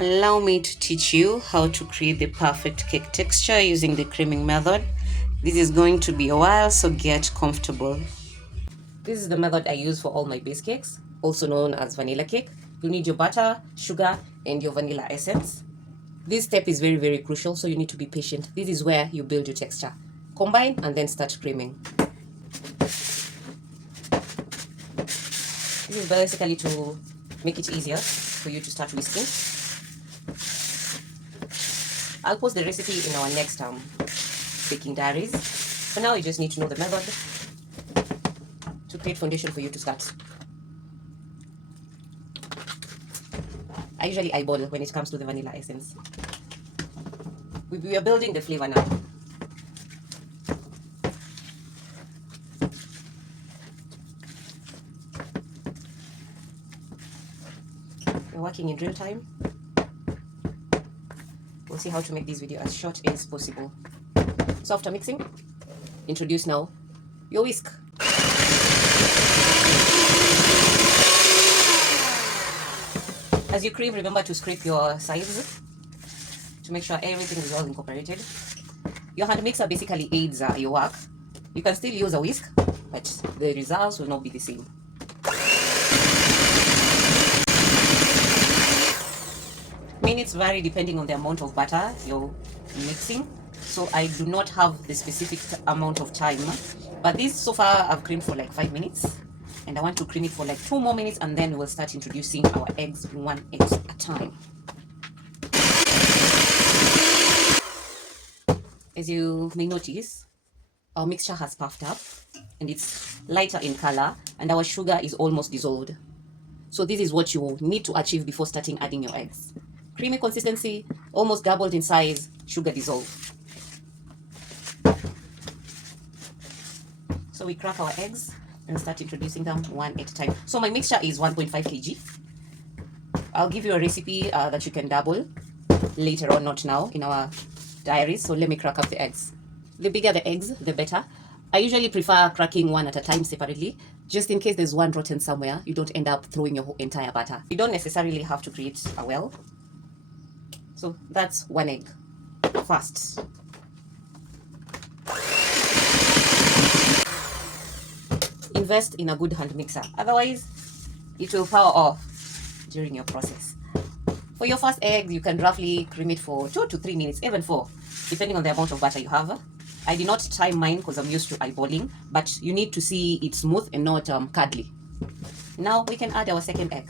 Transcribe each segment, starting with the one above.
Allow me to teach you how to create the perfect cake texture using the creaming method. This is going to be a while, so get comfortable. This is the method I use for all my base cakes, also known as vanilla cake. You need your butter, sugar, and your vanilla essence. This step is very crucial, so you need to be patient. This is where you build your texture. Combine and then start creaming. This is basically to make it easier for you to start whisking. I'll post the recipe in our next baking diaries. For now, you just need to know the method to create foundation for you to start. I usually eyeball when it comes to the vanilla essence. We are building the flavor now. We're working in real time. We'll see how to make this video as short as possible. So after mixing, introduce now your whisk. As you cream, remember to scrape your sides to make sure everything is well incorporated. Your hand mixer basically aids your work. You can still use a whisk, but the results will not be the same. Minutes vary depending on the amount of butter you're mixing, so I do not have the specific amount of time, but this so far I've creamed for like 5 minutes, and I want to cream it for like 2 more minutes, and then we'll start introducing our eggs one at a time. As you may notice, our mixture has puffed up and it's lighter in color, and our sugar is almost dissolved. So this is what you need to achieve before starting adding your eggs. Creamy consistency, almost doubled in size, sugar dissolved. So we crack our eggs and start introducing them one at a time. So my mixture is 1.5 kg. I'll give you a recipe that you can double later on, not now, in our diaries. So let me crack up the eggs. The bigger the eggs, the better. I usually prefer cracking one at a time separately, just in case there's one rotten somewhere, you don't end up throwing your entire batter. You don't necessarily have to create a well. So that's one egg. First, invest in a good hand mixer, otherwise it will power off during your process. For your first egg, you can roughly cream it for 2 to 3 minutes, even 4, depending on the amount of butter you have. I did not time mine because I'm used to eyeballing, but you need to see it smooth and not cuddly. Now we can add our second egg.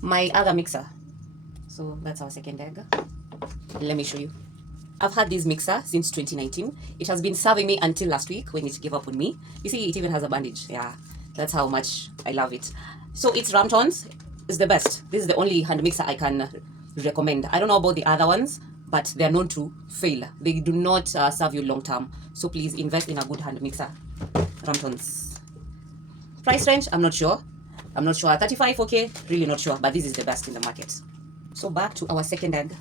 My other mixer. So that's our second egg. Let me show you. I've had this mixer since 2019. It has been serving me until last week when it gave up on me. You see, it even has a bandage. Yeah, that's how much I love it. So it's Ramtons. It's the best. This is the only hand mixer I can recommend. I don't know about the other ones, but they're known to fail. They do not serve you long term. So please invest in a good hand mixer. Ramtons. Price range, I'm not sure. 35, okay, really not sure, but this is the best in the market. So back to our second egg.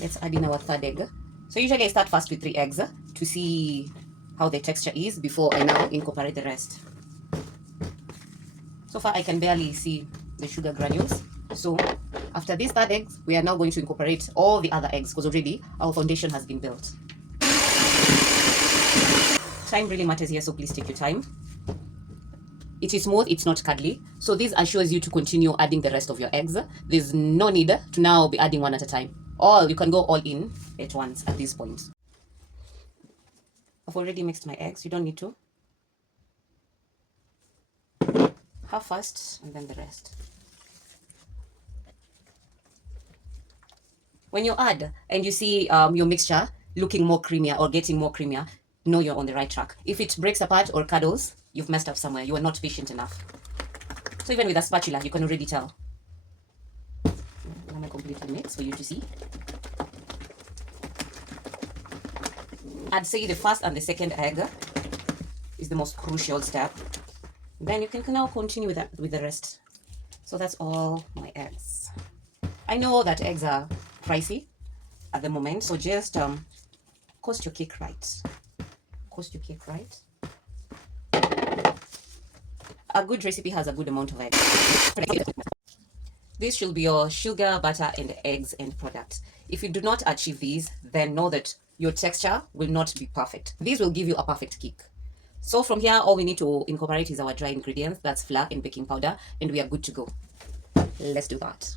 Let's add in our third egg. So usually I start first with 3 eggs to see how the texture is before I now incorporate the rest. So far I can barely see the sugar granules. So after this third egg, we are now going to incorporate all the other eggs because already our foundation has been built. Time really matters here, so please take your time. It is smooth, it's not cuddly. So this assures you to continue adding the rest of your eggs. There's no need to now be adding one at a time. Or you can go all in at once at this point. I've already mixed my eggs, you don't need to. Half first and then the rest. When you add and you see your mixture looking more creamier or getting more creamier, know you're on the right track. If it breaks apart or cuddles, you've messed up somewhere. You are not patient enough. So even with a spatula, you can already tell. Let me completely mix for you to see. I'd say the first and the second egg is the most crucial step. Then you can now continue with the rest. So that's all my eggs. I know that eggs are pricey at the moment, so just cost your cake right. Cost your cake right. a good recipe has a good amount of eggs. This should be your sugar, butter, and eggs end product. If you do not achieve these, then know that your texture will not be perfect. These will give you a perfect cake. So from here, all we need to incorporate is our dry ingredients. That's flour and baking powder, and we are good to go. Let's do that.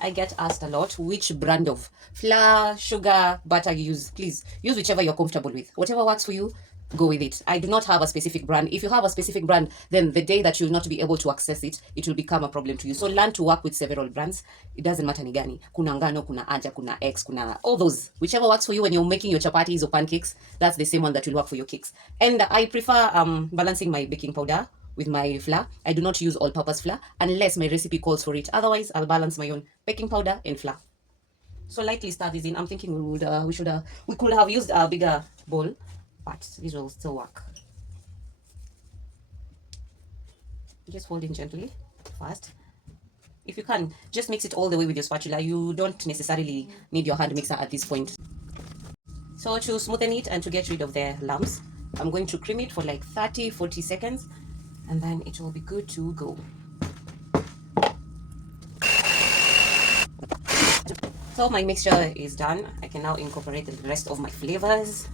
I get asked a lot which brand of flour, sugar, butter you use. Please use whichever you're comfortable with. Whatever works for you, go with it. I do not have a specific brand. If you have a specific brand, then the day that you'll not be able to access it, it will become a problem to you. So learn to work with several brands. It doesn't matter ni gani. Kuna ngano, kuna aja, kuna X, kuna all those. Whichever works for you when you're making your chapatis or pancakes, that's the same one that will work for your cakes. And I prefer balancing my baking powder with my flour. I do not use all-purpose flour unless my recipe calls for it. Otherwise, I'll balance my own baking powder and flour. So lightly stir this in. I'm thinking we could have used a bigger bowl, but this will still work. Just fold in gently first. If you can, just mix it all the way with your spatula. You don't necessarily need your hand mixer at this point. So to smoothen it and to get rid of the lumps, I'm going to cream it for like 30-40 seconds, and then it will be good to go. So my mixture is done. I can now incorporate the rest of my flavors.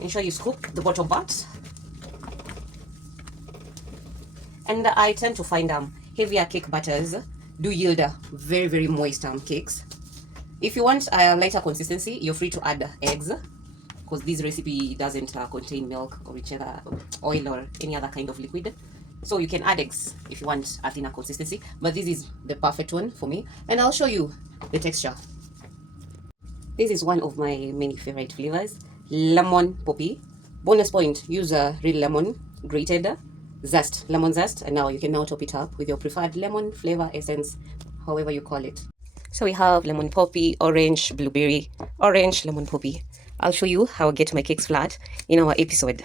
Ensure you scoop the bottom part. And I tend to find heavier cake batters do yield very, very moist cakes. If you want a lighter consistency, you're free to add eggs, because this recipe doesn't contain milk or whichever oil or any other kind of liquid. So you can add eggs if you want a thinner consistency, but this is the perfect one for me. And I'll show you the texture. This is one of my many favorite flavors, lemon poppy. Bonus point, use a real lemon, grated zest, lemon zest, and now you can now top it up with your preferred lemon flavor essence, however you call it. So we have lemon poppy, orange, blueberry, orange, lemon poppy. I'll show you how I get my cakes flat in our episode.